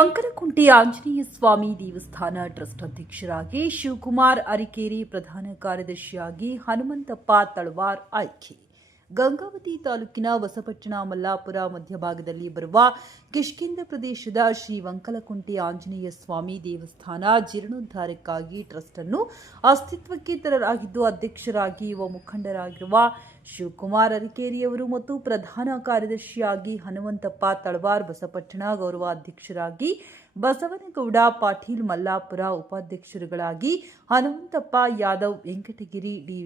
ಶ್ರೀವಂಕರಕುಂಟಿ ಆಂಜನೇಯ ಸ್ವಾಮಿ ದೇವಸ್ಥಾನ ಟ್ರಸ್ಟ್ ಅಧ್ಯಕ್ಷರಾಗಿ ಶಿವಕುಮಾರ್ ಅರಿಕೇರಿ ಪ್ರಧಾನ ಕಾರ್ಯದರ್ಶಿಯಾಗಿ ಹನುಮಂತಪ್ಪ ತಳವಾರ್ ಆಯ್ಕೆ. ಗಂಗಾವತಿ ತಾಲೂಕಿನ ಹೊಸಪಟ್ಟಣ ಮಲ್ಲಾಪುರ ಮಧ್ಯಭಾಗದಲ್ಲಿ ಬರುವ ಕಿಷ್ಕಿಂದ ಪ್ರದೇಶದ ಶ್ರೀ ವಂಕಲಕುಂಟಿ ಆಂಜನೇಯ ಸ್ವಾಮಿ ದೇವಸ್ಥಾನ ಜೀರ್ಣೋದ್ಧಾರಕ್ಕಾಗಿ ಟ್ರಸ್ಟ್ ಅನ್ನು ಅಸ್ತಿತ್ವಕ್ಕೆ ತರಲಾಗಿದ್ದು, ಅಧ್ಯಕ್ಷರಾಗಿ ಯುವ ಮುಖಂಡರಾಗಿರುವ ಶಿವಕುಮಾರ್ ಅರಿಕೇರಿಯವರು ಮತ್ತು ಪ್ರಧಾನ ಕಾರ್ಯದರ್ಶಿಯಾಗಿ ಹನುಮಂತಪ್ಪ ತಳವಾರ್ ಬಸಪಟ್ಟಣ ಗೌರವಾಧ್ಯಕ್ಷರಾಗಿ ಬಸವನಗೌಡ ಪಾಟೀಲ್ ಮಲ್ಲಾಪುರ ಉಪಾಧ್ಯಕ್ಷರುಗಳಾಗಿ ಹನುಮಂತಪ್ಪ ಯಾದವ್ ವೆಂಕಟಗಿರಿ ಡಿ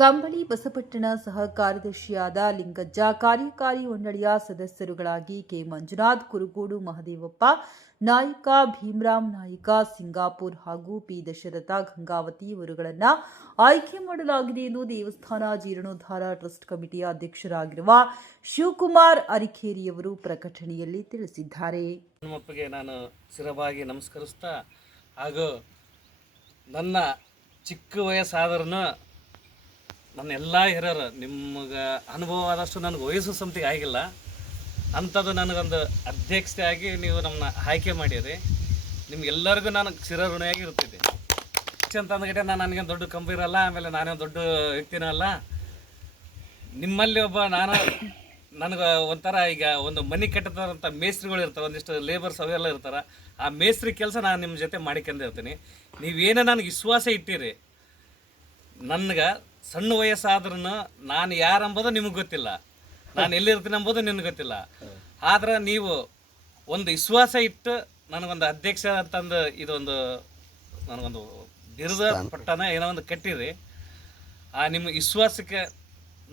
ಕಂಬಳಿ ಬಸಪಟ್ಟಣ ಸಹ ಕಾರ್ಯದರ್ಶಿಯಾದ ಲಿಂಗಜ್ಜ, ಕಾರ್ಯಕಾರಿ ಮಂಡಳಿಯ ಸದಸ್ಯರುಗಳಾಗಿ ಕೆ. ಮಂಜುನಾಥ್, ಕುರುಗೋಡು ಮಹದೇವಪ್ಪ, ನಾಯಕ ಭೀಮರಾಮ್ ನಾಯಕ, ಸಿಂಗಾಪುರ್ ಹಾಗೂ ಪಿ. ದಶರಥ ಗಂಗಾವತಿ ಇವರುಗಳನ್ನು ಆಯ್ಕೆ ಮಾಡಲಾಗಿದೆ ಎಂದು ದೇವಸ್ಥಾನ ಜೀರ್ಣೋದ್ಧಾರ ಟ್ರಸ್ಟ್ ಕಮಿಟಿಯ ಅಧ್ಯಕ್ಷರಾಗಿರುವ ಶಿವಕುಮಾರ್ ಅರಿಖೇರಿಯವರು ಪ್ರಕಟಣೆಯಲ್ಲಿ ತಿಳಿಸಿದ್ದಾರೆ. ನಾನು ಸ್ಥಿರವಾಗಿ ನಮಸ್ಕರಿಸ್ತಾ ಹಾಗೂ ನನ್ನ ಚಿಕ್ಕ ವಯಸ್ಸಾದ್ರೂ ನನ್ನ ಎಲ್ಲ ಹಿರಿಯರು, ನಿಮಗೆ ಅನುಭವ ಆದಷ್ಟು ನನಗೆ ವಯಸ್ಸು ಸಂತಿಗೆ ಆಗಿಲ್ಲ. ಅಂಥದ್ದು ನನಗೊಂದು ಅಧ್ಯಕ್ಷತೆ ಆಗಿ ನೀವು ನಮ್ಮನ್ನ ಆಯ್ಕೆ ಮಾಡಿರಿ. ನಿಮ್ಗೆಲ್ಲರಿಗೂ ನಾನು ಚಿರಋಣಿಯಾಗಿ ಇರ್ತಿದ್ದೆ ಅಂತ ಅಂದ್ಗಡೆ ನಾನು ನನಗೆ ದೊಡ್ಡ ಕಂಪನಿ ಇರಲ್ಲ, ಆಮೇಲೆ ನಾನೇ ದೊಡ್ಡ ವ್ಯಕ್ತಿನೂ ಅಲ್ಲ ನಿಮ್ಮಲ್ಲಿ ಒಬ್ಬ ನಾನು, ನನಗೆ ಒಂಥರ ಈಗ ಒಂದು ಮನೆ ಕಟ್ಟತಾರಂಥ ಮೇಸ್ತ್ರಿಗಳು ಇರ್ತಾರೆ, ಒಂದಿಷ್ಟು ಲೇಬರ್ಸ್ ಅವೆಲ್ಲ ಇರ್ತಾರೆ. ಆ ಮೇಸ್ತ್ರಿ ಕೆಲಸ ನಾನು ನಿಮ್ಮ ಜೊತೆ ಮಾಡಿಕೊಂಡಿರ್ತೀನಿ ನೀವೇನೇ ನನಗೆ ವಿಶ್ವಾಸ ಇಟ್ಟಿರಿ. ನನ್ಗೆ ಸಣ್ಣ ವಯಸ್ಸಾದ್ರೂ ನಾನು ಯಾರಂಬುದು ನಿಮಗೆ ಗೊತ್ತಿಲ್ಲ. ನಾನು ಎಲ್ಲಿರ್ತೀನಿ ಎಂಬುದು ನಿನಗೆ ಗೊತ್ತಿಲ್ಲ. ಆದ್ರೆ ನೀವು ಒಂದು ವಿಶ್ವಾಸ ಇಟ್ಟು ನನಗೊಂದು ಅಧ್ಯಕ್ಷ ಅಂತಂದು ಇದೊಂದು ನನಗೊಂದು ಬಿರುದ ಪಟ್ಟಣ ಏನೋ ಒಂದು ಕಟ್ಟಿರಿ. ಆ ನಿಮ್ಮ ವಿಶ್ವಾಸಕ್ಕೆ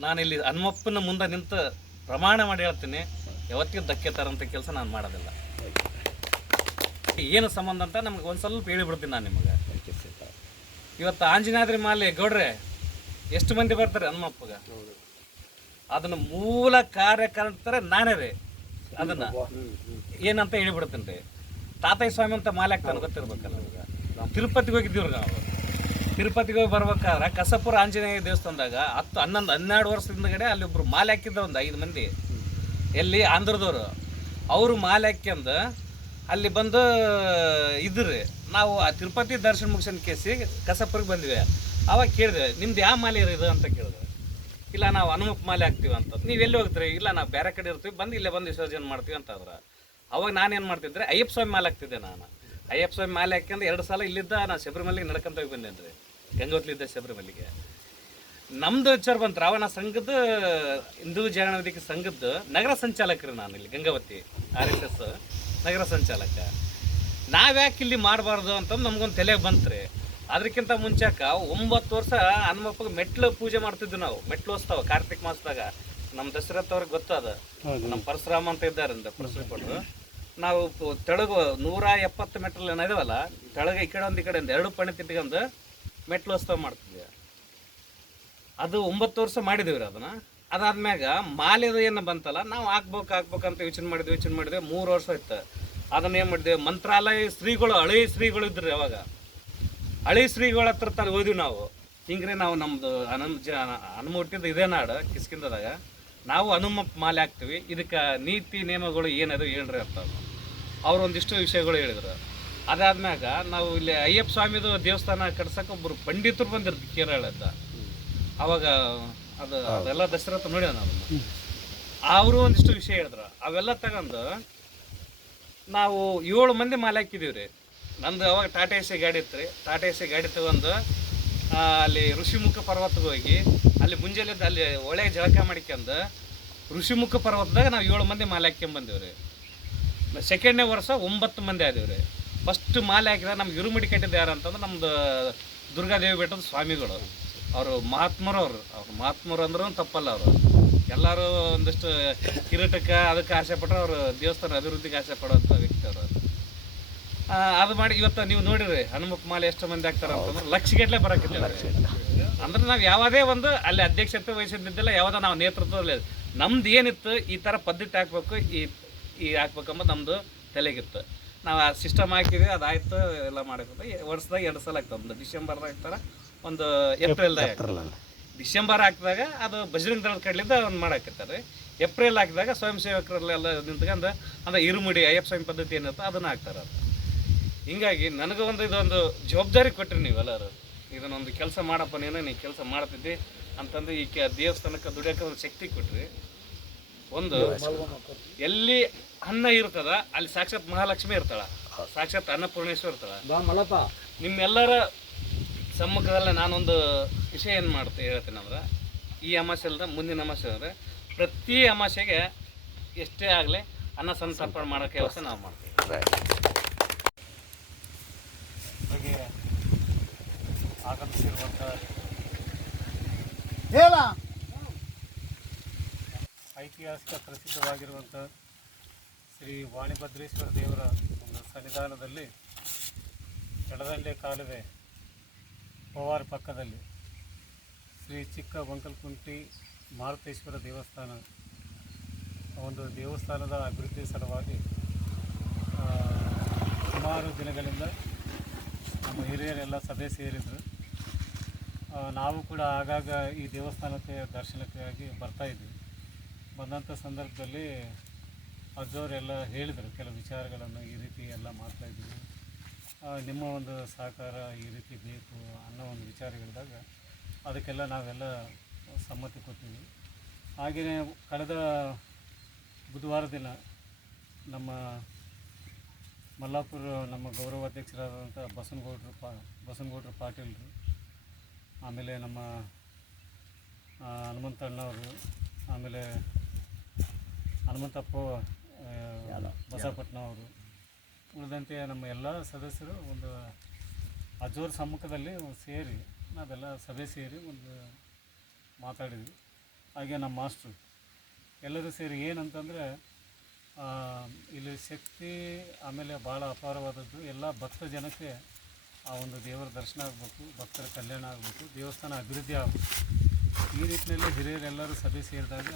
ನಾನು ಇಲ್ಲಿ ಹನುಮಪ್ಪನ ಮುಂದೆ ನಿಂತು ಪ್ರಮಾಣ ಮಾಡಿ ಹೇಳ್ತೀನಿ. ಯಾವತ್ತಿಗೂ ಧಕ್ಕೆ ತರಂಥ ಕೆಲಸ ನಾನು ಮಾಡೋದಿಲ್ಲ. ಏನು ಸಂಬಂಧ ಅಂತ ನಮ್ಗೆ ಒಂದು ಸ್ವಲ್ಪ ಹೇಳಿಬಿಡ್ತೀನಿ ನಾನು ನಿಮಗೆ. ಇವತ್ತು ಆಂಜನಾದ್ರಿ ಮಾಲೆ ಗೌಡ್ರೆ ಎಷ್ಟು ಮಂದಿ ಬರ್ತಾರೆ? ಹನುಮಪ್ಪಗ ಅದನ್ನ ಮೂಲ ಕಾರ್ಯಕರ್ತರ ನಾನೇ ರೀ. ಅದನ್ನ ಏನಂತ ಹೇಳಿಬಿಡ್ತೀನಿ ರೀ. ತಾತಯ್ಯ ಸ್ವಾಮಿ ಅಂತ ಮಾಲೆ ಹಾಕ್ತಾನೆ ಗೊತ್ತಿರ್ಬೇಕಲ್ಲ ನಿಮ್ಗೆ? ತಿರುಪತಿಗೆ ಹೋಗಿದ್ದೀವ್ರಿ ನಾವು. ತಿರುಪತಿಗೆ ಹೋಗಿ ಬರ್ಬೇಕಾದ್ರೆ ಕಸಪುರ ಆಂಜನೇಯ ದೇವಸ್ಥಾನದಾಗ ಹತ್ತು ಹನ್ನೊಂದು ಹನ್ನೆರಡು ವರ್ಷದಿಂದಗಡೆ ಅಲ್ಲಿ ಒಬ್ರು ಮಾಲೆ ಹಾಕಿದ್ದ ಒಂದು ಐದು ಮಂದಿ. ಎಲ್ಲಿ? ಆಂಧ್ರದವರು. ಅವರು ಮಾಲೆ ಹಾಕ್ಯಂದು ಅಲ್ಲಿ ಬಂದು ಇದ್ರಿ. ನಾವು ಆ ತಿರುಪತಿ ದರ್ಶನ ಮುಗಿಸಿನ ಕೇಸಿ ಕಸಪುರಿಗೆ ಬಂದ್ವಿ. ಅವಾಗ ಕೇಳಿದೆ ನಿಮ್ದು ಯಾವ ಮಾಲೆ ಇರೋದು ಅಂತ ಕೇಳಿದೆ ಇಲ್ಲ, ನಾವು ಹನುಮಪ್ಪ ಮಾಲೆ ಹಾಕ್ತೀವಿ ಅಂತ ನೀವು ಎಲ್ಲಿ ಹೋಗ್ತೀರಿ? ಇಲ್ಲ, ನಾವು ಬೇರೆ ಕಡೆ ಇರ್ತೀವಿ. ಬಂದು ಇಲ್ಲೇ ಬಂದು ವಿಸರ್ಜನೆ ಮಾಡ್ತೀವಿ ಅಂತ ಅದ್ರ. ಅವಾಗ ನಾನೇನು ಮಾಡ್ತಿದ್ರೆ ಅಯ್ಯಪ್ಪ ಸ್ವಾಮಿ ಮಾಲೆ ಹಾಕ್ತಿದ್ದೆ ನಾನು. ಅಯ್ಯಪ್ಪ ಸ್ವಾಮಿ ಮಾಲೆ ಹಾಕ್ಯಂದು ಎರಡು ಸಲ ಇಲ್ಲಿದ್ದ ನಾನು ಶಬರಿಮಲೆಗೆ ನಡ್ಕೊಂತ ಹೋಗಿ ಬಂದೇನೆ ರೀ ಗಂಗೋತ್ಲಿದ್ದ ಶಬರಿಮಲೆಗೆ. ನಮ್ದು ವಿಚಾರ ಬಂತು, ರಾವಣ ಸಂಘದ ಹಿಂದೂ ಜಾಗರಣ ವೇದಿಕೆ ಸಂಘದ ನಗರ ಸಂಚಾಲಕರು ನಾನು ಇಲ್ಲಿ, ಗಂಗಾವತಿ ಆರ್ ಎಸ್ ಎಸ್ ನಗರ ಸಂಚಾಲಕ. ನಾವ್ಯಾಕೆ ಇಲ್ಲಿ ಮಾಡಬಾರ್ದು ಅಂತಂದು ನಮ್ಗೊಂದು ತಲೆಗೆ ಬಂತ್ರಿ ಅದಕ್ಕಿಂತ ಮುಂಚಾಕ ಒಂಬತ್ತು ವರ್ಷ ಹನುಮಪ್ಪಗೆ ಮೆಟ್ಲು ಪೂಜೆ ಮಾಡ್ತಿದ್ವಿ ನಾವು ಮೆಟ್ಲು ಹೋಸ್ತಾವ ಕಾರ್ತಿಕ ಮಾಸದಾಗ. ನಮ್ಮ ದಶರಥ ಅವ್ರಿಗೆ ಗೊತ್ತದ ನಮ್ಮ ಪರಶುರಾಮ ಅಂತ ಇದ್ದಾರೆ ಪರಶುರಾಮ ನಾವು ತೆಳಗು ನೂರ ಎಪ್ಪತ್ತು ಮೆಟ್ಲ್ ಏನಿದೆವಲ್ಲ ತೆಳಗ ಈ ಕಡೆ ಒಂದು ಈ ಕಡೆ ಒಂದು ಎರಡು ಪಣಿ ತಿಟ್ಕೊಂಡು ಮೆಟ್ಲು ಹೋಸ್ತಾವ ಮಾಡ್ತಿದ್ವಿ. ಅದು ಒಂಬತ್ತು ವರ್ಷ ಮಾಡಿದೀವಿ ರೀ ಅದನ್ನ. ಅದಾದ್ಮ್ಯಾಗ ಮಾಲೆದು ಏನು ಬಂತಲ್ಲ ನಾವು ಹಾಕ್ಬೇಕು ಹಾಕ್ಬೇಕಂತ ಯೋಚನೆ ಮಾಡಿದ್ವಿ ಯೋಚನೆ ಮಾಡಿದ್ವಿ ಮೂರು ವರ್ಷ ಆಯ್ತು. ಅದನ್ನ ಏನು ಮಾಡಿದ್ವಿ ಮಂತ್ರಾಲಯ ಶ್ರೀಗಳು ಹಳೆ ಶ್ರೀಗಳು ಇದ್ರಿ ಅವಾಗ. ಹಳೆ ಶ್ರೀಗಳ ಹತ್ರ ತ ಹೋದ್ವಿ ನಾವು. ಹಿಂಗ್ರೆ ನಾವು ನಮ್ದು ಹನುಮ ಜ ಹನುಮ ಹುಟ್ಟಿದ್ದು ಇದೇ ನಾಡು ಕಿಸ್ಕಿಂದದಾಗ ನಾವು ಹನುಮಪ್ಪ ಮಾಲೆ ಹಾಕ್ತೀವಿ. ಇದಕ್ಕೆ ನೀತಿ ನಿಯಮಗಳು ಏನದು ಹೇಳ್ರಿ ಅಂತ ಅವ್ರು. ಒಂದಿಷ್ಟು ವಿಷಯಗಳು ಹೇಳಿದ್ರು. ಅದಾದ್ಮ್ಯಾಗ ನಾವು ಇಲ್ಲಿ ಅಯ್ಯಪ್ಪ ಸ್ವಾಮಿದು ದೇವಸ್ಥಾನ ಕಟ್ಸಕ್ಕೆ ಒಬ್ಬರು ಪಂಡಿತರು ಬಂದಿರ್ತೀವಿ ಕೇರಳದ. ಅವಾಗ ಅದು ಅದೆಲ್ಲ ದಶರಥ ನೋಡಿ ನಾವು. ಅವರು ಒಂದಿಷ್ಟು ವಿಷಯ ಹೇಳಿದ್ರು. ಅವೆಲ್ಲ ತಗೊಂಡು ನಾವು ಏಳು ಮಂದಿ ಮಾಲೆ ಹಾಕಿದೀವಿ ರೀ ನಂದು ಅವಾಗ ಟಾಟಾ ಎಸಿ ಗಾಡಿ ಇತ್ತು ರೀ. ಟಾಟಾ ಎಸಿ ಗಾಡಿ ತಗೊಂಡು ಅಲ್ಲಿ ಋಷಿಮುಖ ಪರ್ವತಕ್ಕೆ ಹೋಗಿ, ಅಲ್ಲಿ ಮುಂಜಾನೆದ್ದು ಅಲ್ಲಿ ಒಳ್ಳೆ ಜಳಕ ಮಾಡ್ಕೊಂಡು, ಋಷಿಮುಖ ಪರ್ವತದಾಗ ನಾವು ಏಳು ಮಂದಿ ಮಾಲೆ ಹಾಕ್ಕೊಂಬಂದೀವಿ ರೀ. ಸೆಕೆಂಡ್ನೇ ವರ್ಷ ಒಂಬತ್ತು ಮಂದಿ ಆದೀವಿ ರೀ. ಫಸ್ಟ್ ಮಾಲೆ ಹಾಕಿದ ನಮ್ಗೆ ಇರುಮಿಡಿ ಕಟ್ಟಿದ್ದು ಯಾರು ಅಂತಂದ್ರೆ ನಮ್ಮದು ದುರ್ಗಾದೇವಿ ಬೆಟ್ಟದ ಸ್ವಾಮಿಗಳು. ಅವರು ಮಹಾತ್ಮರು ಅವರು. ಅವ್ರು ಮಹಾತ್ಮರು ಅಂದ್ರೂ ತಪ್ಪಲ್ಲ ಅವರು. ಎಲ್ಲರೂ ಒಂದಿಷ್ಟು ಕಿರೀಟಕ್ಕೆ ಅದಕ್ಕೆ ಆಸೆ ಪಟ್ಟರೆ ಅವರು ದೇವಸ್ಥಾನ ಅಭಿವೃದ್ಧಿಗೆ ಆಸೆ ಪಡುವಂಥ ವ್ಯಕ್ತಿ. ಅದು ಮಾಡಿ ಇವತ್ತು ನೀವು ನೋಡಿರಿ ಹನುಮಪ್ಪ ಮಾಲೆ ಎಷ್ಟು ಮಂದಿ ಆಗ್ತಾರ ಅಂತಂದ್ರೆ ಲಕ್ಷಗಟ್ಟಲೆ ಬರಕಿಲ್ಲ ಅಂದ್ರೆ ನಾವು ಯಾವುದೇ ಒಂದು ಅಲ್ಲಿ ಅಧ್ಯಕ್ಷತೆ ವಹಿಸಿದ್ದಿಲ್ಲ ಯಾವುದೋ ನಾವು ನೇತೃತ್ವದಲ್ಲಿ ನಮ್ದು ಏನಿತ್ತು ಈ ಥರ ಪದ್ಧತಿ ಹಾಕ್ಬೇಕು ಈ ಈ ಹಾಕ್ಬೇಕಂಬ ನಮ್ಮದು ತಲೆಗಿತ್ತು. ನಾವು ಆ ಸಿಸ್ಟಮ್ ಹಾಕಿದ್ವಿ ಅದಾಯ್ತು ಎಲ್ಲ ಮಾಡಬೇಕು ವರ್ಷದಾಗ ಎರಡು ಸಲ ಆಗ್ತದೆ ಒಂದು ಡಿಸೆಂಬರ್ದಾಗ ಹಾಕ್ತಾರೆ ಒಂದು ಏಪ್ರಿಲ್ದಾಗ ಡಿಸೆಂಬರ್ ಹಾಕಿದಾಗ ಅದು ಬಜರಂಗ ದಳದ ಕಡ್ಲಿಂದ ಒಂದು ಮಾಡಾಕತ್ತಾರೆ ಏಪ್ರಿಲ್ ಹಾಕಿದಾಗ ಸ್ವಯಂ ಸೇವಕರಲ್ಲೆಲ್ಲ ನಿಂತ್ಕೊಂಡು ಅಂದ್ರೆ ಇರುಮುಡಿ ಅಯ್ಯಪ್ಪ ಸ್ವಾಮಿ ಪದ್ಧತಿ ಏನಿರುತ್ತೋ ಅದನ್ನು ಹಾಕ್ತಾರೆ ಅದು ಹಿಂಗಾಗಿ ನನಗೆ ಒಂದು ಇದೊಂದು ಜವಾಬ್ದಾರಿ ಕೊಟ್ಟಿರಿ ನೀವೆಲ್ಲರೂ. ಇದನ್ನೊಂದು ಕೆಲಸ ಮಾಡಪ್ಪ ನೀನು ನೀ ಕೆಲಸ ಮಾಡ್ತಿದ್ದಿ ಅಂತಂದು ಈ ಕೆ ದೇವಸ್ಥಾನಕ್ಕೆ ದುಡಿಯೋಕೆ ಒಂದು ಶಕ್ತಿ ಕೊಟ್ರಿ. ಒಂದು ಎಲ್ಲಿ ಅನ್ನ ಇರ್ತದ ಅಲ್ಲಿ ಸಾಕ್ಷಾತ್ ಮಹಾಲಕ್ಷ್ಮಿ ಇರ್ತಾಳ. ಸಾಕ್ಷಾತ್ ಅನ್ನಪೂರ್ಣೇಶ್ವರ ಇರ್ತಾಳ. ನಿಮ್ಮೆಲ್ಲರ ಸಮ್ಮುಖದಲ್ಲಿ ನಾನೊಂದು ವಿಷಯ ಏನು ಮಾಡ್ತೀನಿ ಹೇಳ್ತೀನಿ ಅಂದ್ರೆ ಈ ಅಮಾಸೆ ಅಲ್ಲದ ಮುಂದಿನ ಅಮಾಸೆ ಅಂದರೆ ಪ್ರತಿ ಅಮಾಸೆಗೆ ಎಷ್ಟೇ ಆಗಲಿ ಅನ್ನ ಸಂತರ್ಪಣೆ ಮಾಡೋಕ್ಕೆ ವ್ಯವಸ್ಥೆ ನಾವು ಮಾಡ್ತೀವಿ. ಆಗಮಿಸಿರುವಂಥ ಐತಿಹಾಸಿಕ ಪ್ರಸಿದ್ಧವಾಗಿರುವಂಥ ಶ್ರೀ ವಾಣಿಭದ್ರೇಶ್ವರ ದೇವರ ಒಂದು ಸನ್ನಿಧಾನದಲ್ಲಿ ಎಡದಂಡೆ ಕಾಲುವೆ ಪೋವಾರ್ ಪಕ್ಕದಲ್ಲಿ ಶ್ರೀ ಚಿಕ್ಕ ಬಂಕಲ್ಕುಂಟಿ ಮಾರುತೇಶ್ವರ ದೇವಸ್ಥಾನ ಒಂದು ದೇವಸ್ಥಾನದ ಅಭಿವೃದ್ಧಿ ಸಲುವಾಗಿ ಸುಮಾರು ದಿನಗಳಿಂದ ನಮ್ಮ ಹಿರಿಯರೆಲ್ಲ ಸಭೆ ಸೇರಿದರು. ನಾವು ಕೂಡ ಆಗಾಗ ಈ ದೇವಸ್ಥಾನಕ್ಕೆ ದರ್ಶನಕ್ಕಾಗಿ ಬರ್ತಾ ಇದ್ವಿ. ಬಂದಂಥ ಸಂದರ್ಭದಲ್ಲಿ ಅಜ್ಜವರೆಲ್ಲ ಹೇಳಿದರು ಕೆಲವು ವಿಚಾರಗಳನ್ನು ಈ ರೀತಿ ಎಲ್ಲ ಮಾಡ್ತಾಯಿದ್ವಿ ನಿಮ್ಮ ಒಂದು ಸಹಕಾರ ಈ ರೀತಿ ಬೇಕು ಅನ್ನೋ ಒಂದು ವಿಚಾರ ಹೇಳಿದಾಗ ಅದಕ್ಕೆಲ್ಲ ನಾವೆಲ್ಲ ಸಮ್ಮತಿ ಕೊಟ್ಟಿದ್ವಿ. ಹಾಗೆಯೇ ಕಳೆದ ಬುಧವಾರ ದಿನ ನಮ್ಮ ಮಲ್ಲಾಪುರ ನಮ್ಮ ಗೌರವಾಧ್ಯಕ್ಷರಾದಂಥ ಬಸನಗೌಡರು ಪಾ, ಬಸನಗೌಡರು ಪಾಟೀಲ್ರು ಆಮೇಲೆ ನಮ್ಮ ಹನುಮಂತಣ್ಣವರು ಆಮೇಲೆ ಹನುಮಂತಪ್ಪ ಅವರು ಉಳಿದಂತೆ ನಮ್ಮ ಎಲ್ಲ ಸದಸ್ಯರು ಒಂದು ಅಜೋರ್ ಸಮ್ಮುಖದಲ್ಲಿ ಸೇರಿ ನಾವೆಲ್ಲ ಸಭೆ ಸೇರಿ ಒಂದು ಮಾತಾಡಿದ್ವಿ. ಹಾಗೆ ನಮ್ಮ ಮಾಸ್ಟ್ರು ಎಲ್ಲರೂ ಸೇರಿ ಏನಂತಂದರೆ ಇಲ್ಲಿ ಶಕ್ತಿ ಆಮೇಲೆ ಭಾಳ ಅಪಾರವಾದದ್ದು ಎಲ್ಲ ಭಕ್ತ ಜನಕ್ಕೆ ಆ ಒಂದು ದೇವರ ದರ್ಶನ ಆಗಬೇಕು, ಭಕ್ತರ ಕಲ್ಯಾಣ ಆಗಬೇಕು, ದೇವಸ್ಥಾನ ಅಭಿವೃದ್ಧಿ ಆಗಬೇಕು. ಈ ನಿಟ್ಟಿನಲ್ಲಿ ಹಿರಿಯರೆಲ್ಲರೂ ಸಭೆ ಸೇರಿದಾಗ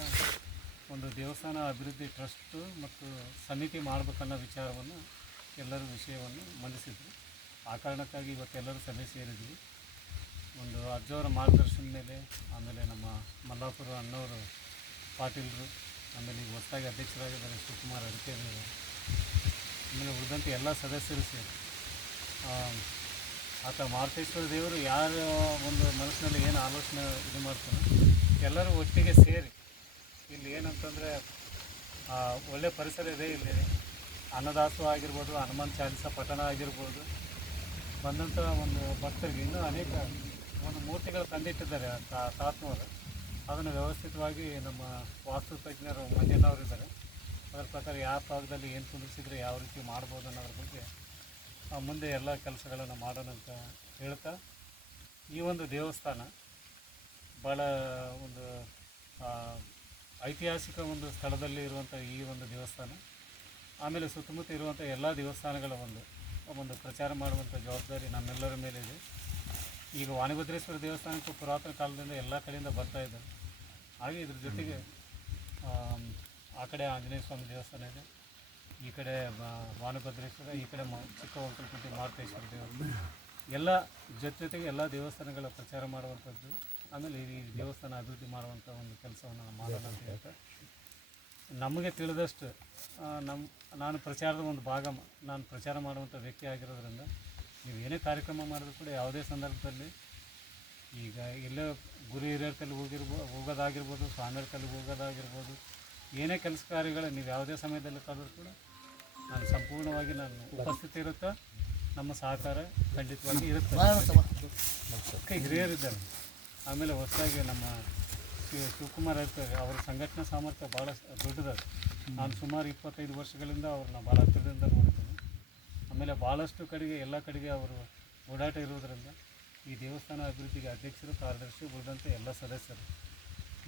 ಒಂದು ದೇವಸ್ಥಾನ ಅಭಿವೃದ್ಧಿ ಟ್ರಸ್ಟು ಮತ್ತು ಸಮಿತಿ ಮಾಡಬೇಕನ್ನೋ ವಿಚಾರವನ್ನು ಎಲ್ಲರೂ ವಿಷಯವನ್ನು ಮಂಡಿಸಿದ್ರು. ಆ ಕಾರಣಕ್ಕಾಗಿ ಇವತ್ತೆಲ್ಲರೂ ಸಭೆ ಸೇರಿದ್ವಿ. ಒಂದು ಅಜ್ಜವರ ಮಾರ್ಗದರ್ಶನ ಮೇಲೆ, ಆಮೇಲೆ ನಮ್ಮ ಮಲ್ಲಾಪುರ ಅಣ್ಣವರು ಪಾಟೀಲರು, ಆಮೇಲೆ ಈಗ ಹೊಸದಾಗಿ ಅಧ್ಯಕ್ಷರಾಗಿದ್ದಾರೆ ಶಿವಕುಮಾರ್ ಅಡಿಕೆ. ಆಮೇಲೆ ಉಳಿದಂತೆ ಎಲ್ಲ ಸದಸ್ಯರು ಸೇರಿ ಆತ ಮಾರುತೇಶ್ವರ ದೇವರು ಯಾರ ಒಂದು ಮನಸ್ಸಿನಲ್ಲಿ ಏನು ಆಲೋಚನೆ ಇದು ಮಾಡ್ತಾನೆ, ಎಲ್ಲರೂ ಒಟ್ಟಿಗೆ ಸೇರಿ ಇಲ್ಲಿ ಏನಂತಂದರೆ ಒಳ್ಳೆ ಪರಿಸರ ಇದೆ ಇಲ್ಲಿ. ಅನ್ನದಾಸು ಆಗಿರ್ಬೋದು, ಹನುಮಾನ್ ಚಾಲಿಸ ಪಠಣ ಆಗಿರ್ಬೋದು. ಬಂದಂಥ ಒಂದು ಭಕ್ತರಿಗೆ ಇನ್ನೂ ಅನೇಕ ಒಂದು ಮೂರ್ತಿಗಳು ತಂದಿಟ್ಟಿದ್ದಾರೆ ತಾತ್ನವರು ಅದನ್ನು ವ್ಯವಸ್ಥಿತವಾಗಿ ನಮ್ಮ ವಾಸ್ತು ತಜ್ಞರು ಮಂಜಣ್ಣವರು ಇದ್ದಾರೆ ಅದರ ಪ್ರಕಾರ ಯಾವ ಭಾಗದಲ್ಲಿ ಏನು ಕುಂದಿಸಿದರೆ ಯಾವ ರೀತಿ ಮಾಡ್ಬೋದು ಅನ್ನೋದ್ರ ಬಗ್ಗೆ ಮುಂದೆ ಎಲ್ಲ ಕೆಲಸಗಳನ್ನು ಮಾಡೋಣ ಅಂತ ಹೇಳ್ತಾ, ಈ ಒಂದು ದೇವಸ್ಥಾನ ಭಾಳ ಒಂದು ಐತಿಹಾಸಿಕ ಒಂದು ಸ್ಥಳದಲ್ಲಿ ಇರುವಂಥ ಈ ಒಂದು ದೇವಸ್ಥಾನ, ಆಮೇಲೆ ಸುತ್ತಮುತ್ತ ಇರುವಂಥ ಎಲ್ಲ ದೇವಸ್ಥಾನಗಳ ಒಂದು ಒಂದು ಪ್ರಚಾರ ಮಾಡುವಂಥ ಜವಾಬ್ದಾರಿ ನಮ್ಮೆಲ್ಲರ ಮೇಲೆ ಇದೆ. ಈಗ ವಾಣಿಭದ್ರೇಶ್ವರ ದೇವಸ್ಥಾನಕ್ಕೂ ಪುರಾತನ ಕಾಲದಿಂದ ಎಲ್ಲ ಕಡೆಯಿಂದ ಬರ್ತಾ ಇದ್ದಾರೆ ಹಾಗೆ ಇದ್ರ ಜೊತೆಗೆ ಆ ಕಡೆ ಆಂಜನೇಯ ಸ್ವಾಮಿ ದೇವಸ್ಥಾನ ಇದೆ. ಈ ಕಡೆ ವಾಣಭದ್ರೇಶ್ವರ ಈ ಕಡೆ ಮ ಚಿಕ್ಕ ವಂಕಲಕುಂಟೆ ಮಾರುತೇಶ್ವರ ದೇವರು ಎಲ್ಲ ಜೊತೆ ಜೊತೆಗೆ ಎಲ್ಲ ದೇವಸ್ಥಾನಗಳ ಪ್ರಚಾರ ಮಾಡುವಂಥದ್ದು, ಆಮೇಲೆ ಈ ದೇವಸ್ಥಾನ ಅಭಿವೃದ್ಧಿ ಮಾಡುವಂಥ ಒಂದು ಕೆಲಸವನ್ನು ಮಾಡೋಣ ಅಂತ ಹೇಳ್ತಾ. ನಮಗೆ ತಿಳಿದಷ್ಟು ನಮ್ಮ ನಾನು ಪ್ರಚಾರದ ಒಂದು ಭಾಗ ನಾನು ಪ್ರಚಾರ ಮಾಡುವಂಥ ವ್ಯಕ್ತಿ ಆಗಿರೋದ್ರಿಂದ ನೀವು ಏನೇ ಕಾರ್ಯಕ್ರಮ ಮಾಡಿದ್ರು ಕೂಡ ಯಾವುದೇ ಸಂದರ್ಭದಲ್ಲಿ ಈಗ ಎಲ್ಲೋ ಗುರು ಹಿರಿಯರ ಕಲ್ಲಿ ಹೋಗಿರ್ಬೋ, ಹೋಗೋದಾಗಿರ್ಬೋದು, ಸ್ವಾಮಿಯರ ಕಲ್ಲಿಗೆ ಹೋಗೋದಾಗಿರ್ಬೋದು ಏನೇ ಕೆಲಸ ಕಾರ್ಯಗಳು ನೀವು ಯಾವುದೇ ಸಮಯದಲ್ಲಿ ಕಾದರೂ ಕೂಡ ನಾನು ಸಂಪೂರ್ಣವಾಗಿ ನಾನು ಉಪಸ್ಥಿತಿ ಇರುತ್ತಾ? ನಮ್ಮ ಸಹಕಾರ ಖಂಡಿತವಾಗಿ ಇರುತ್ತೆ. ಹಿರಿಯರಿದ್ದಾರೆ. ಆಮೇಲೆ ಹೊಸದಾಗಿ ನಮ್ಮ ಶಿವ ಶಿವಕುಮಾರ್ ಇರ್ತಾರೆ ಅವರ ಸಂಘಟನಾ ಸಾಮರ್ಥ್ಯ ಭಾಳ ದೊಡ್ಡದಾಗಿ ನಾನು ಸುಮಾರು ಇಪ್ಪತ್ತೈದು ವರ್ಷಗಳಿಂದ ಅವ್ರನ್ನ ಭಾಳ ಹತ್ತಿರದಿಂದ ನೋಡ್ತೀನಿ ಆಮೇಲೆ ಭಾಳಷ್ಟು ಕಡೆಗೆ, ಎಲ್ಲ ಕಡೆಗೆ ಅವರು ಓಡಾಟ ಇರುವುದರಿಂದ ಈ ದೇವಸ್ಥಾನ ಅಭಿವೃದ್ಧಿಗೆ ಅಧ್ಯಕ್ಷರು, ಕಾರ್ಯದರ್ಶಿ ಉಳಿದಂತೆ ಎಲ್ಲ ಸದಸ್ಯರು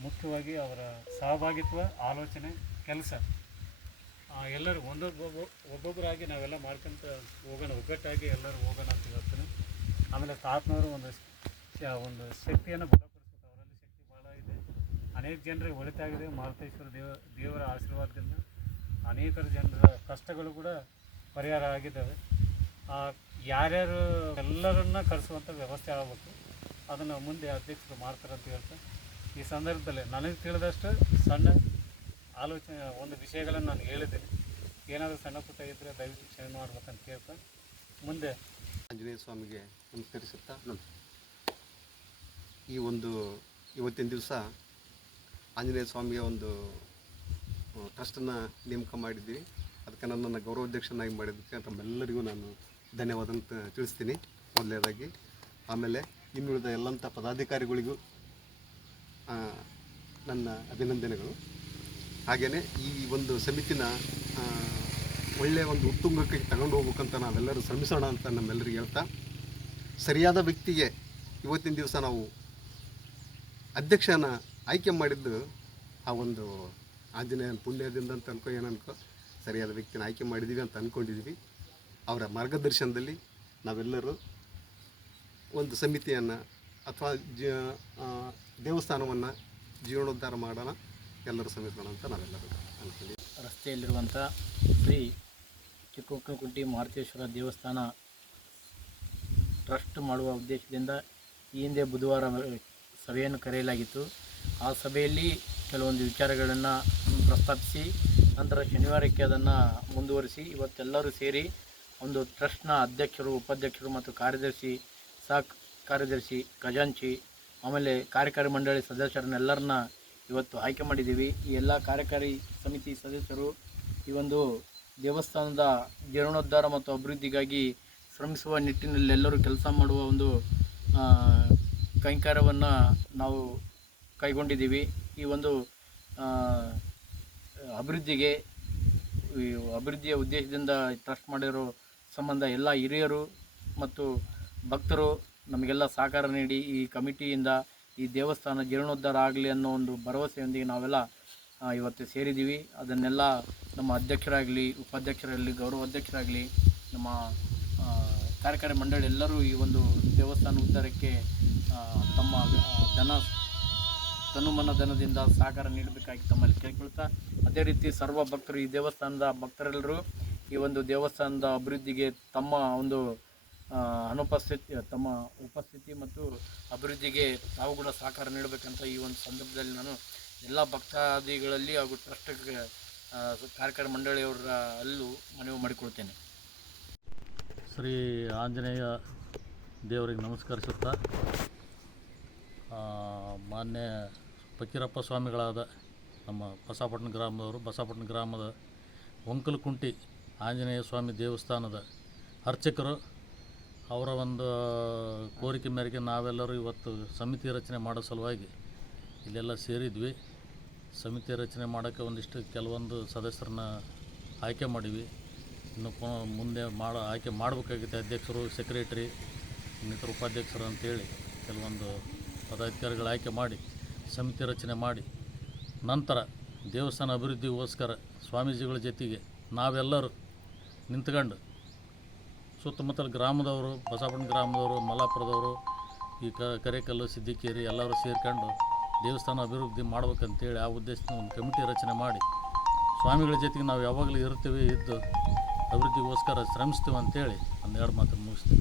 ಮುಖ್ಯವಾಗಿ ಅವರ ಸಹಭಾಗಿತ್ವ, ಆಲೋಚನೆ, ಕೆಲಸ. ಎಲ್ಲರೂ ಒಂದೊಬ್ಬ ಒಬ್ಬೊಬ್ಬರಾಗಿ ನಾವೆಲ್ಲ ಮಾಡ್ಕೊಂತ ಹೋಗೋಣ, ಒಗ್ಗಟ್ಟಾಗಿ ಎಲ್ಲರೂ ಹೋಗೋಣ ಅಂತ ಹೇಳ್ತೀನಿ. ಆಮೇಲೆ ತಾತನವರು ಒಂದು ಒಂದು ಶಕ್ತಿಯನ್ನು ಬಲಪಡಿಸ್ಬೇಕು ಅವರಲ್ಲಿ ಶಕ್ತಿ ಭಾಳ ಇದೆ. ಅನೇಕ ಜನರಿಗೆ ಒಳಿತಾಗಿದೆ ಮಾರುತೇಶ್ವರ ದೇವ, ದೇವರ ಆಶೀರ್ವಾದದಿಂದ ಅನೇಕರ ಜನರ ಕಷ್ಟಗಳು ಕೂಡ ಪರಿಹಾರ ಆಗಿದ್ದಾವೆ. ಯಾರ್ಯಾರು ಎಲ್ಲರನ್ನ ಕರೆಸುವಂಥ ವ್ಯವಸ್ಥೆ ಆಗಬೇಕು, ಅದನ್ನು ಮುಂದೆ ಅಧ್ಯಕ್ಷರು ಮಾಡ್ತಾರೆ ಅಂತ ಹೇಳ್ತಾ ಈ ಸಂದರ್ಭದಲ್ಲಿ ನನಗೆ ತಿಳಿದಷ್ಟು ಸಣ್ಣ ಆಲೋಚನೆ, ಒಂದು ವಿಷಯಗಳನ್ನು ನಾನು ಹೇಳಿದ್ದೇನೆ. ಏನಾದರೂ ಸಣ್ಣ ಪುಟ್ಟ ಇದ್ದರೆ ದಯವಿಟ್ಟು ಕ್ಷಮೆ ಮಾಡ್ಬೇಕಂತ ಕೇಳ್ತಾ ಮುಂದೆ. ಆಂಜನೇಯ ಸ್ವಾಮಿಗೆ ನಮಸ್ಕರಿಸುತ್ತಾ ಈ ಒಂದು ಇವತ್ತಿನ ದಿವಸ ಆಂಜನೇಯ ಸ್ವಾಮಿಗೆ ಒಂದು ಟ್ರಸ್ಟನ್ನು ನೇಮಕ ಮಾಡಿದ್ದೀವಿ. ಅದಕ್ಕೆ ನನ್ನನ್ನು ಗೌರವಾಧ್ಯಕ್ಷನಾಗಿ ಮಾಡಿದ್ದಕ್ಕೆ ತಮ್ಮೆಲ್ಲರಿಗೂ ನಾನು ಧನ್ಯವಾದ ಅಂತ ತಿಳಿಸ್ತೀನಿ. ಮೊದಲನೇದಾಗಿ, ಆಮೇಲೆ ಇನ್ನುಳಿದ ಎಲ್ಲಂಥ ಪದಾಧಿಕಾರಿಗಳಿಗೂ ನನ್ನ ಅಭಿನಂದನೆಗಳು. ಹಾಗೆಯೇ ಈ ಒಂದು ಸಮಿತಿನ ಒಳ್ಳೆಯ ಒಂದು ಉತ್ತುಂಗಕ್ಕೆ ತಗೊಂಡು ಹೋಗ್ಬೇಕಂತ ನಾವೆಲ್ಲರೂ ಶ್ರಮಿಸೋಣ ಅಂತ ನಮ್ಮೆಲ್ಲರಿಗೆ ಹೇಳ್ತಾ, ಸರಿಯಾದ ವ್ಯಕ್ತಿಗೆ ಇವತ್ತಿನ ದಿವಸ ನಾವು ಅಧ್ಯಕ್ಷನ ಆಯ್ಕೆ ಮಾಡಿದ್ದು ಆ ಒಂದು ಆಂಜನೇಯನ ಪುಣ್ಯದಿಂದ ಅಂತ ಅನ್ಕೋ ಏನನ್ಕೋ ಸರಿಯಾದ ವ್ಯಕ್ತಿನ ಆಯ್ಕೆ ಮಾಡಿದ್ದೀವಿ ಅಂತ ಅಂದ್ಕೊಂಡಿದ್ದೀವಿ ಅವರ ಮಾರ್ಗದರ್ಶನದಲ್ಲಿ ನಾವೆಲ್ಲರೂ ಒಂದು ಸಮಿತಿಯನ್ನು ಅಥವಾ ಜ ದೇವಸ್ಥಾನವನ್ನು ಜೀರ್ಣೋದ್ಧಾರ ಮಾಡೋಣ, ಎಲ್ಲರೂ ಶ್ರಮಿಸೋಣ ಅಂತ ನಾವೆಲ್ಲರೂ ಅಂದ್ಕೊಂಡಿದ್ದೀವಿ ರಸ್ತೆಯಲ್ಲಿರುವಂಥ ಶ್ರೀ ಚಿಕ್ಕುಕ್ಕನಕುಂಟಿ ಮಾರುತೇಶ್ವರ ದೇವಸ್ಥಾನ ಟ್ರಸ್ಟ್ ಮಾಡುವ ಉದ್ದೇಶದಿಂದ ಈ ಹಿಂದೆ ಬುಧವಾರ ಸಭೆಯನ್ನು ಕರೆಯಲಾಗಿತ್ತು. ಆ ಸಭೆಯಲ್ಲಿ ಕೆಲವೊಂದು ವಿಚಾರಗಳನ್ನು ಪ್ರಸ್ತಾಪಿಸಿ, ನಂತರ ಶನಿವಾರಕ್ಕೆ ಅದನ್ನು ಮುಂದುವರಿಸಿ, ಇವತ್ತೆಲ್ಲರೂ ಸೇರಿ ಒಂದು ಟ್ರಸ್ಟ್ನ ಅಧ್ಯಕ್ಷರು, ಉಪಾಧ್ಯಕ್ಷರು ಮತ್ತು ಕಾರ್ಯದರ್ಶಿ ಸಹ ಕಾರ್ಯದರ್ಶಿ ಖಜಾಂಚಿ, ಆಮೇಲೆ ಕಾರ್ಯಕಾರಿ ಮಂಡಳಿ ಸದಸ್ಯರನ್ನೆಲ್ಲರನ್ನ ಇವತ್ತು ಆಯ್ಕೆ ಮಾಡಿದ್ದೀವಿ. ಈ ಎಲ್ಲ ಕಾರ್ಯಕಾರಿ ಸಮಿತಿ ಸದಸ್ಯರು ಈ ಒಂದು ದೇವಸ್ಥಾನದ ಜೀರ್ಣೋದ್ಧಾರ ಮತ್ತು ಅಭಿವೃದ್ಧಿಗಾಗಿ ಶ್ರಮಿಸುವ ನಿಟ್ಟಿನಲ್ಲಿ ಎಲ್ಲರೂ ಕೆಲಸ ಮಾಡುವ ಒಂದು ಕೈಂಕಾರ್ಯವನ್ನು ನಾವು ಕೈಗೊಂಡಿದ್ದೀವಿ. ಈ ಒಂದು ಅಭಿವೃದ್ಧಿಗೆ ಅಭಿವೃದ್ಧಿಯ ಉದ್ದೇಶದಿಂದ ಟ್ರಸ್ಟ್ ಮಾಡಿರೋ ಸಂಬಂಧ ಎಲ್ಲ ಹಿರಿಯರು ಮತ್ತು ಭಕ್ತರು ನಮಗೆಲ್ಲ ಸಹಕಾರ ನೀಡಿ ಈ ಕಮಿಟಿಯಿಂದ ಈ ದೇವಸ್ಥಾನ ಜೀರ್ಣೋದ್ಧಾರ ಆಗಲಿ ಅನ್ನೋ ಒಂದು ಭರವಸೆಯೊಂದಿಗೆ ನಾವೆಲ್ಲ ಇವತ್ತು ಸೇರಿದ್ದೀವಿ. ಅದನ್ನೆಲ್ಲ ನಮ್ಮ ಅಧ್ಯಕ್ಷರಾಗಲಿ, ಉಪಾಧ್ಯಕ್ಷರಾಗಲಿ, ಗೌರವ ಅಧ್ಯಕ್ಷರಾಗಲಿ, ನಮ್ಮ ಕಾರ್ಯಕಾರಿ ಮಂಡಳಿ ಎಲ್ಲರೂ ಈ ಒಂದು ದೇವಸ್ಥಾನ ಉದ್ಧಾರಕ್ಕೆ ತಮ್ಮ ಧನ, ತನುಮನ ಧನದಿಂದ ಸಹಕಾರ ನೀಡಬೇಕಾಗಿ ತಮ್ಮಲ್ಲಿ ಕೇಳ್ಕೊಳ್ತಾ, ಅದೇ ರೀತಿ ಸರ್ವ ಭಕ್ತರು ಈ ದೇವಸ್ಥಾನದ ಭಕ್ತರೆಲ್ಲರೂ ಈ ಒಂದು ದೇವಸ್ಥಾನದ ಅಭಿವೃದ್ಧಿಗೆ ತಮ್ಮ ಒಂದು ಅನುಪಸ್ಥಿತಿ, ತಮ್ಮ ಉಪಸ್ಥಿತಿ ಮತ್ತು ಅಭಿವೃದ್ಧಿಗೆ ತಾವು ಕೂಡ ಸಹಕಾರ ನೀಡಬೇಕಂತ ಈ ಒಂದು ಸಂದರ್ಭದಲ್ಲಿ ನಾನು ಎಲ್ಲ ಭಕ್ತಾದಿಗಳಲ್ಲಿ ಹಾಗೂ ಟ್ರಸ್ಟ್ ಕಾರ್ಯಕಾರಿ ಮಂಡಳಿಯವರ ಅಲ್ಲೂ ಮನವಿ ಮಾಡಿಕೊಳ್ತೇನೆ. ಶ್ರೀ ಆಂಜನೇಯ ದೇವರಿಗೆ ನಮಸ್ಕರಿಸುತ್ತಾ ಮಾನ್ಯ ಫಕೀರಪ್ಪ ಸ್ವಾಮಿಗಳಾದ ನಮ್ಮ ಬಸಾಪಟ್ಟಣ ಗ್ರಾಮದವರು ಬಸಾಪಟ್ಟಣ ಗ್ರಾಮದ ಒಂಕಲಕುಂಟಿ ಆಂಜನೇಯ ಸ್ವಾಮಿ ದೇವಸ್ಥಾನದ ಅರ್ಚಕರು ಅವರ ಒಂದು ಕೋರಿಕೆ ಮೇರೆಗೆ ನಾವೆಲ್ಲರೂ ಇವತ್ತು ಸಮಿತಿ ರಚನೆ ಮಾಡೋ ಸಲುವಾಗಿ ಇಲ್ಲೆಲ್ಲ ಸೇರಿದ್ವಿ. ಸಮಿತಿ ರಚನೆ ಮಾಡೋಕ್ಕೆ ಒಂದಿಷ್ಟು ಕೆಲವೊಂದು ಸದಸ್ಯರನ್ನ ಆಯ್ಕೆ ಮಾಡೀವಿ ಇನ್ನು ಮುಂದೆ ಮಾಡೋ, ಆಯ್ಕೆ ಮಾಡಬೇಕಾಗಿತ್ತು ಅಧ್ಯಕ್ಷರು, ಸೆಕ್ರೆಟ್ರಿ, ಇನ್ನಿತರ ಉಪಾಧ್ಯಕ್ಷರು ಅಂತೇಳಿ ಕೆಲವೊಂದು ಪದಾಧಿಕಾರಿಗಳು ಆಯ್ಕೆ ಮಾಡಿ, ಸಮಿತಿ ರಚನೆ ಮಾಡಿ. ನಂತರ ದೇವಸ್ಥಾನ ಅಭಿವೃದ್ಧಿಗೋಸ್ಕರ ಸ್ವಾಮೀಜಿಗಳ ಜೊತೆಗೆ ನಾವೆಲ್ಲರೂ ನಿಂತ್ಕೊಂಡು ಸುತ್ತಮುತ್ತಲ ಗ್ರಾಮದವರು ಬಸವಣ್ಣ ಗ್ರಾಮದವರು ಮಲ್ಲಾಪುರದವರು ಈ ಕರೇಕಲ್ಲು, ಸಿದ್ದಿಕೇರಿ ಎಲ್ಲರೂ ಸೇರಿಕೊಂಡು ದೇವಸ್ಥಾನ ಅಭಿವೃದ್ಧಿ ಮಾಡ್ಬೇಕಂತೇಳಿ ಆ ಉದ್ದೇಶದಿಂದ ಒಂದು ಕಮಿಟಿ ರಚನೆ ಮಾಡಿ ಸ್ವಾಮಿಗಳ ಜೊತೆಗೆ ನಾವು ಯಾವಾಗಲೂ ಇರ್ತೀವಿ ಇದ್ದು ಅಭಿವೃದ್ಧಿಗೋಸ್ಕರ ಶ್ರಮಿಸ್ತೀವಿ ಅಂತೇಳಿ ಒಂದೆರಡು ಮಾತು ಮುಗಿಸ್ತೀವಿ